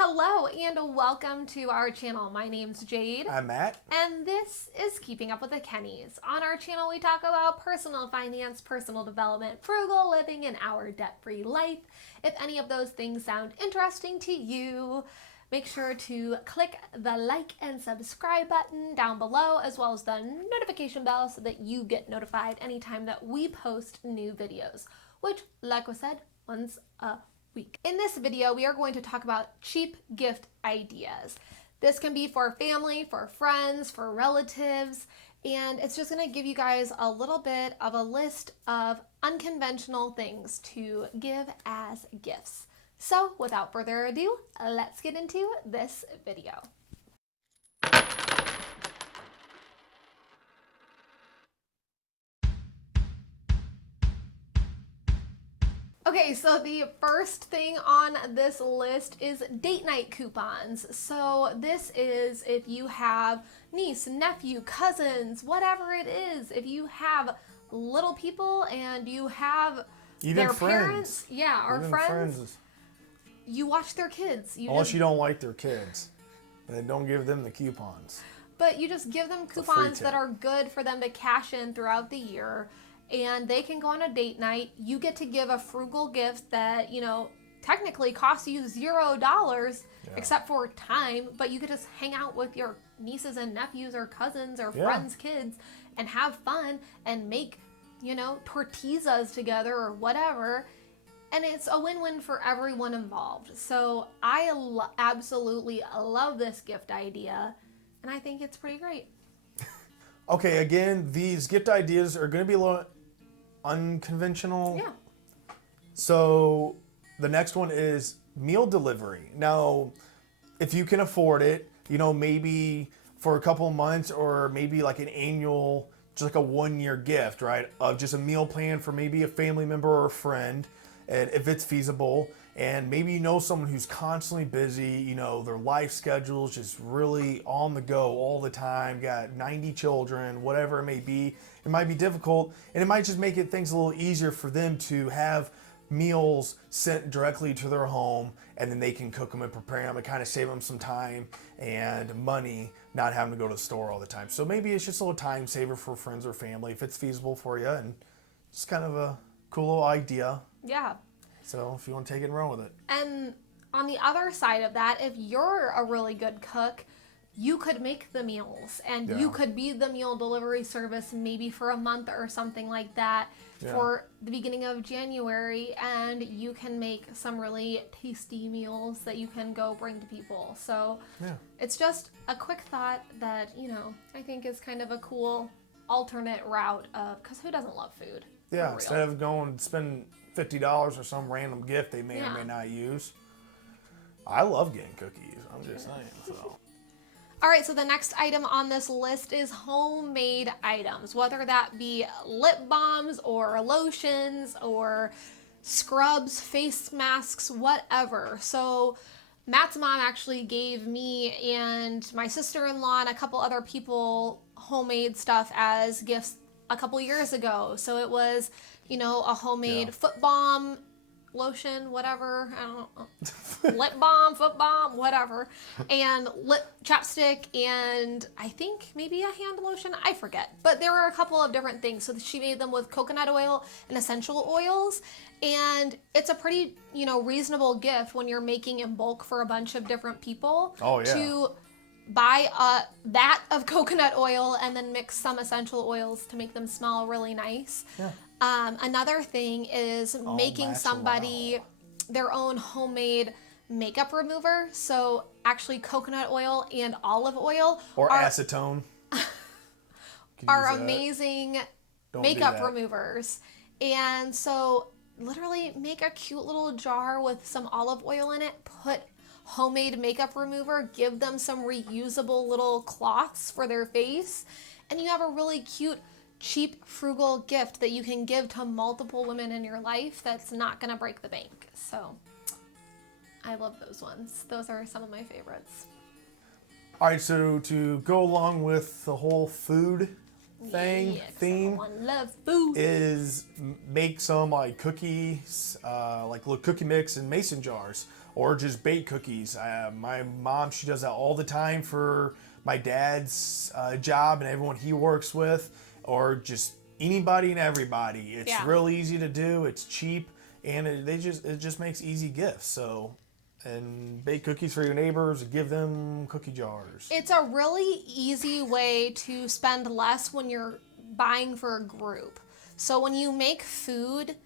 Hello and welcome to our channel. My name's Jade. I'm Matt. And this is Keeping Up with the Kennys. On our channel we talk about personal finance, personal development, frugal living, and our debt-free life. If any of those things sound interesting to you, make sure to click the like and subscribe button down below, as well as the notification bell so that you get notified anytime that we post new videos, which, like I said, once a week. In this video, we are going to talk about cheap gift ideas. This can be for family, for friends, for relatives, and it's just going to give you guys a little bit of a list of unconventional things to give as gifts. So without further ado, let's get into this video. Okay, so the first thing on this list is date night coupons. So this is if you have niece, nephew, cousins, whatever it is, if you have little people and you have Even their friends. parents, yeah, or Even friends, you watch their kids. Unless you don't like their kids, then don't give them the coupons. But you just give them coupons that are good for them to cash in throughout the year. And they can go on a date night. You get to give a frugal gift that, you know, technically costs you $0 except for time, but you could just hang out with your nieces and nephews or cousins or friends' kids and have fun and make, you know, tortillas together or whatever. And it's a win-win for everyone involved. So I absolutely love this gift idea, and I think it's pretty great. Okay, again, these gift ideas are going to be a little unconventional. Yeah. So the next one is meal delivery. Now, if you can afford it, you know, maybe for a couple of months or maybe like an annual, just like a 1-year gift, right? Of just a meal plan for maybe a family member or a friend, and if it's feasible. And maybe you know someone who's constantly busy, you know, their life schedule is just really on the go all the time, got 90 children, whatever it may be. It might be difficult, and it might just make things a little easier for them to have meals sent directly to their home, and then they can cook them and prepare them and kind of save them some time and money, not having to go to the store all the time. So maybe it's just a little time saver for friends or family if it's feasible for you, and just kind of a cool little idea. Yeah. So if you want to take it and run with it. And on the other side of that, if you're a really good cook, you could make the meals and you could be the meal delivery service maybe for a month or something like that for the beginning of January, and you can make some really tasty meals that you can go bring to people. So it's just a quick thought that, you know, I think is kind of a cool alternate route of, because who doesn't love food? Yeah, instead of going and spend $50 for some random gift they may or may not use. I love getting cookies, I'm just saying. So. All right, so the next item on this list is homemade items, whether that be lip balms or lotions or scrubs, face masks, whatever. So Matt's mom actually gave me and my sister-in-law and a couple other people homemade stuff as gifts a couple years ago. So it was, you know, a homemade foot balm, lotion, whatever, I don't know, lip balm, foot balm, whatever, and lip chapstick, and I think maybe a hand lotion, I forget. But there were a couple of different things. So she made them with coconut oil and essential oils, and it's a pretty, you know, reasonable gift when you're making in bulk for a bunch of different people. To buy a vat of coconut oil and then mix some essential oils to make them smell really nice. Another thing is making somebody their own homemade makeup remover. So actually coconut oil and olive oil or acetone are amazing makeup removers. And so literally make a cute little jar with some olive oil in it, put homemade makeup remover, give them some reusable little cloths for their face, and you have a really cute, cheap, frugal gift that you can give to multiple women in your life that's not gonna break the bank. So I love those ones. Those are some of my favorites. All right, so to go along with the whole food theme everyone loves food. is make some like cookies, like little cookie mix in mason jars, or just bake cookies. My mom, she does that all the time for my dad's job and everyone he works with, or just anybody and everybody. It's real easy to do. It's cheap, and it just makes easy gifts. So, and bake cookies for your neighbors, give them cookie jars. It's a really easy way to spend less when you're buying for a group. So when you make food,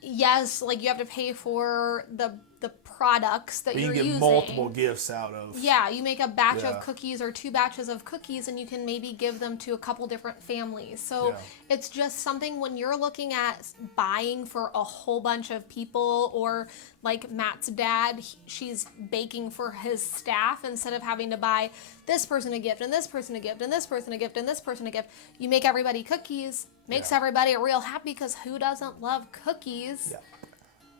yes, like you have to pay for the products that you're using. You can get multiple gifts out of. Yeah, you make a batch of cookies or 2 batches of cookies, and you can maybe give them to a couple different families. So it's just something when you're looking at buying for a whole bunch of people, or like Matt's dad, she's baking for his staff instead of having to buy this person a gift and this person a gift and this person a gift and this person a gift. You make everybody cookies, makes everybody real happy, because who doesn't love cookies? Yeah.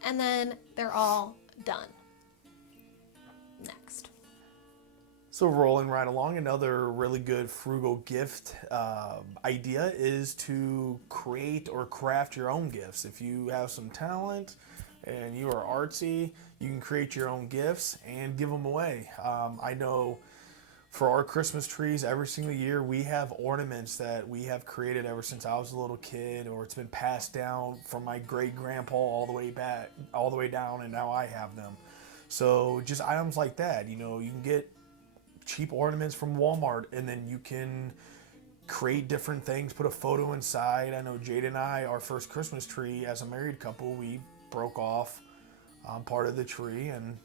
And then they're all done. Next. So rolling right along, another really good frugal gift idea is to create or craft your own gifts. If you have some talent and you are artsy, you can create your own gifts and give them away. I know for our Christmas trees, every single year we have ornaments that we have created ever since I was a little kid, or it's been passed down from my great grandpa all the way down, and now I have them. So just items like that, you can get cheap ornaments from Walmart, and then you can create different things, put a photo inside. I know Jade and I, our first Christmas tree as a married couple, we broke off part of the tree and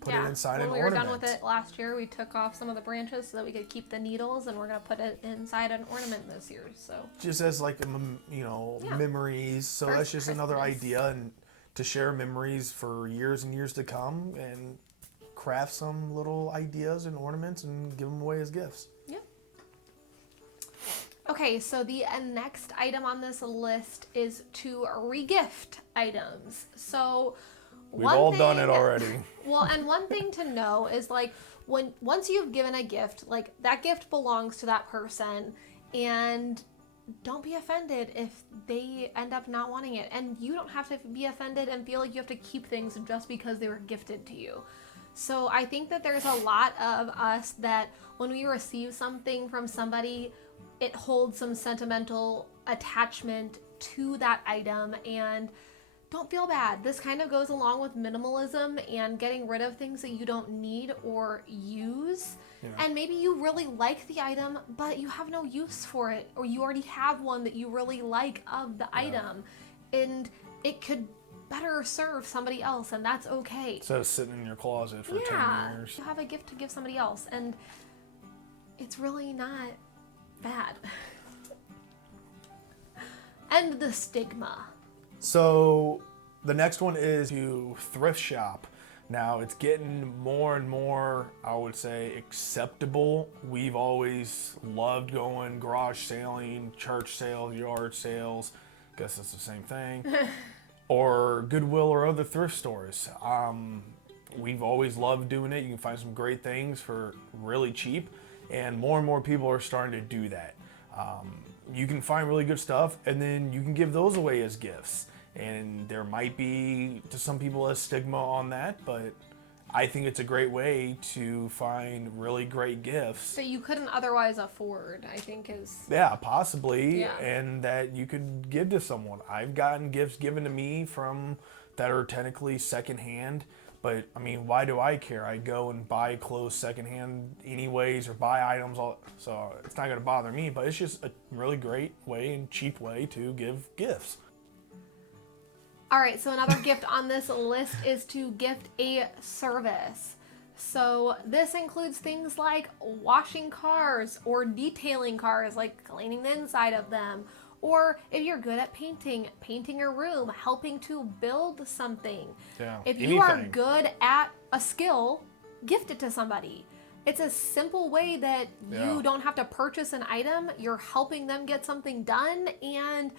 put it inside an ornament. When we were done with it last year, we took off some of the branches so that we could keep the needles, and we're going to put it inside an ornament this year. So just as like, memories. So that's just another idea, and to share memories for years and years to come, and craft some little ideas and ornaments and give them away as gifts. Yep. Okay, so the next item on this list is to regift items. So we've all done it already. Well, and one thing to know is, like, once you've given a gift, like, that gift belongs to that person, and don't be offended if they end up not wanting it. And you don't have to be offended and feel like you have to keep things just because they were gifted to you. So I think that there's a lot of us that when we receive something from somebody, it holds some sentimental attachment to that item, and don't feel bad. This kind of goes along with minimalism and getting rid of things that you don't need or use. Yeah. And maybe you really like the item, but you have no use for it, or you already have one that you really like of the item, and it could better serve somebody else, and that's okay. Instead of sitting in your closet for 10 years. You have a gift to give somebody else, and it's really not bad. And the stigma. So the next one is to thrift shop. Now it's getting more and more, I would say, acceptable. We've always loved going garage sailing, church sales, yard sales. Guess it's the same thing. Or Goodwill or other thrift stores. We've always loved doing it. You can find some great things for really cheap, and more people are starting to do that. You can find really good stuff, and then you can give those away as gifts. And there might be, to some people, a stigma on that, but I think it's a great way to find really great gifts that you couldn't otherwise afford, I think is... Yeah, possibly, and that you could give to someone. I've gotten gifts given to me from that are technically secondhand, but I mean, why do I care? I go and buy clothes secondhand anyways, or buy items, so it's not going to bother me, but it's just a really great way and cheap way to give gifts. All right, so another gift on this list is to gift a service. So this includes things like washing cars or detailing cars, like cleaning the inside of them. Or if you're good at painting your room, helping to build something. Yeah, if you are good at a skill, gift it to somebody. It's a simple way that you don't have to purchase an item. You're helping them get something done, and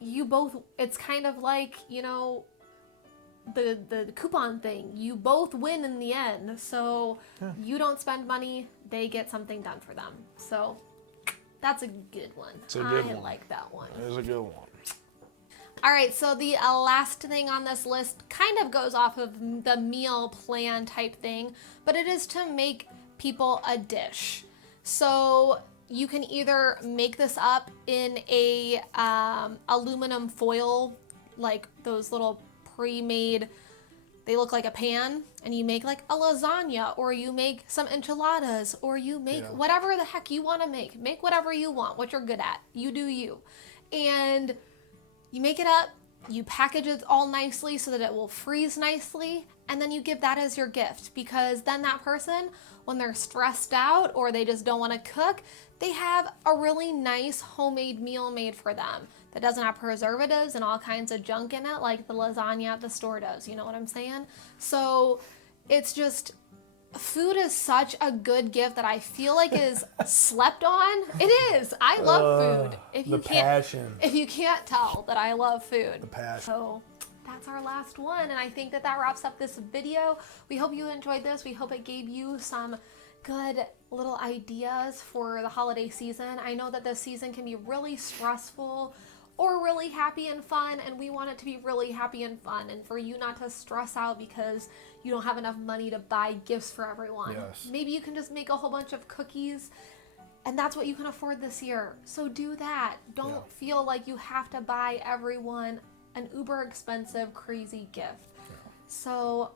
you both, it's kind of like, the coupon thing. You both win in the end. So you don't spend money, they get something done for them. So that's a good one. It's a good one. I like that one. It is a good one. All right, so the last thing on this list kind of goes off of the meal plan type thing, but it is to make people a dish. So you can either make this up in a aluminum foil, like those little pre-made, they look like a pan, and you make like a lasagna, or you make some enchiladas, or you make whatever the heck you want to make. Make whatever you want, what you're good at. You do you. And you make it up, you package it all nicely so that it will freeze nicely, and then you give that as your gift, because then that person, when they're stressed out or they just don't want to cook, they have a really nice homemade meal made for them that doesn't have preservatives and all kinds of junk in it like the lasagna at the store does. You know what I'm saying? So it's just, food is such a good gift that I feel like is slept on. It is. I love food. If you passion. If you can't tell that I love food. The passion. So that's our last one, and I think that that wraps up this video. We hope you enjoyed this. We hope it gave you some good little ideas for the holiday season. I know that this season can be really stressful or really happy and fun, and we want it to be really happy and fun, and for you not to stress out because you don't have enough money to buy gifts for everyone. Yes. Maybe you can just make a whole bunch of cookies, and that's what you can afford this year. So do that. Don't feel like you have to buy everyone an uber expensive, crazy gift. So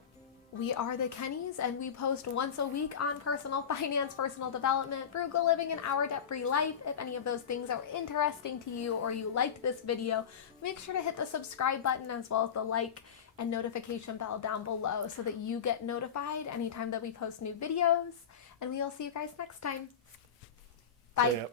we are the Kennies, and we post once a week on personal finance, personal development, frugal living, and our debt-free life. If any of those things are interesting to you or you liked this video, make sure to hit the subscribe button as well as the like and notification bell down below so that you get notified anytime that we post new videos. And we'll see you guys next time. Bye.